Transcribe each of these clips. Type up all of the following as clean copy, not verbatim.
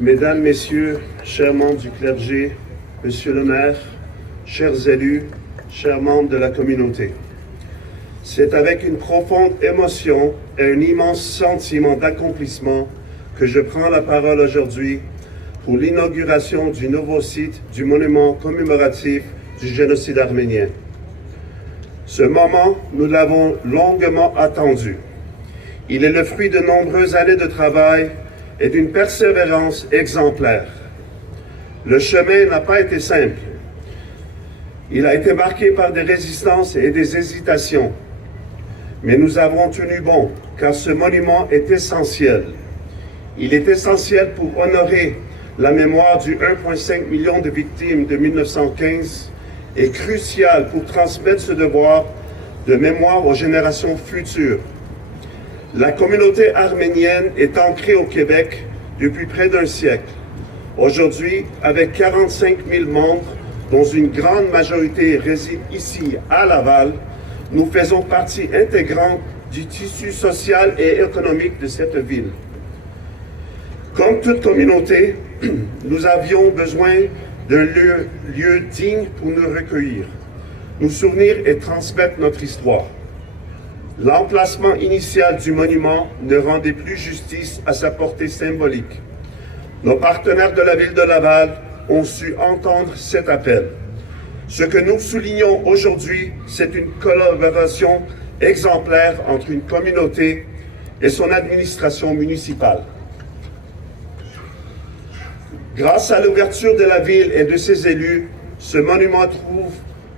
Mesdames, Messieurs, chers membres du clergé, Monsieur le maire, chers élus, chers membres de la communauté, c'est avec une profonde émotion et un immense sentiment d'accomplissement que je prends la parole aujourd'hui pour l'inauguration du nouveau site du monument commémoratif du génocide arménien. Ce moment, nous l'avons longuement attendu. Il est le fruit de nombreuses années de travail et d'une persévérance exemplaire. Le chemin n'a pas été simple. Il a été marqué par des résistances et des hésitations. Mais nous avons tenu bon, car ce monument est essentiel. Il est essentiel pour honorer la mémoire du 1,5 million de victimes de 1915 et crucial pour transmettre ce devoir de mémoire aux générations futures. La communauté arménienne est ancrée au Québec depuis près d'un siècle. Aujourd'hui, avec 45 000 membres, dont une grande majorité réside ici à Laval, nous faisons partie intégrante du tissu social et économique de cette ville. Comme toute communauté, nous avions besoin d'un lieu digne pour nous recueillir, nous souvenir et transmettre notre histoire. L'emplacement initial du monument ne rendait plus justice à sa portée symbolique. Nos partenaires de la ville de Laval ont su entendre cet appel. Ce que nous soulignons aujourd'hui, c'est une collaboration exemplaire entre une communauté et son administration municipale. Grâce à l'ouverture de la ville et de ses élus, ce monument trouve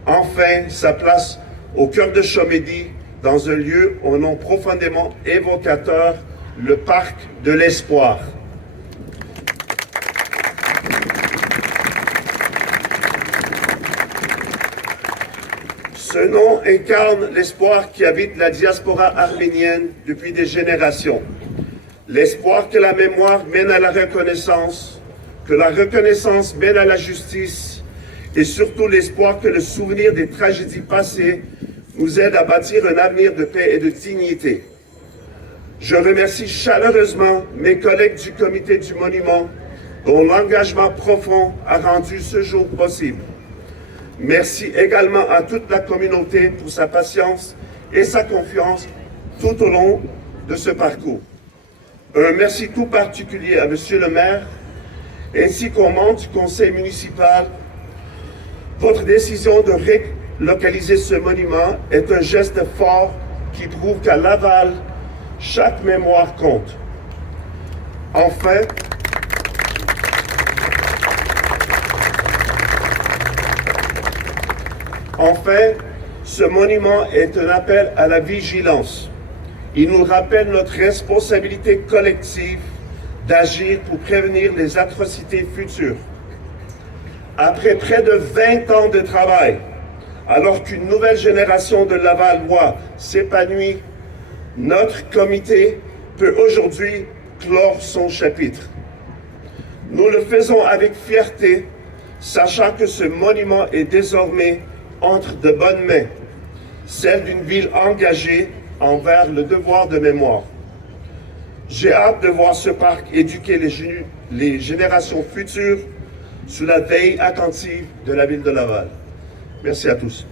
enfin sa place au cœur de Chomédie, dans un lieu au nom profondément évocateur, le Parc de l'Espoir. Ce nom incarne l'espoir qui habite la diaspora arménienne depuis des générations. L'espoir que la mémoire mène à la reconnaissance, que la reconnaissance mène à la justice, et surtout l'espoir que le souvenir des tragédies passées nous aide à bâtir un avenir de paix et de dignité. Je remercie chaleureusement mes collègues du comité du monument dont l'engagement profond a rendu ce jour possible. Merci également à toute la communauté pour sa patience et sa confiance tout au long de ce parcours. Un merci tout particulier à Monsieur le maire ainsi qu'aux membres du conseil municipal. Votre décision de relocaliser ce monument est un geste fort qui prouve qu'à Laval, chaque mémoire compte. Enfin, ce monument est un appel à la vigilance. Il nous rappelle notre responsabilité collective d'agir pour prévenir les atrocités futures. Après près de 20 ans de travail, alors qu'une nouvelle génération de Lavallois s'épanouit, notre comité peut aujourd'hui clore son chapitre. Nous le faisons avec fierté, sachant que ce monument est désormais entre de bonnes mains, celle d'une ville engagée envers le devoir de mémoire. J'ai hâte de voir ce parc éduquer les générations futures sous la veille attentive de la ville de Laval. Merci à tous.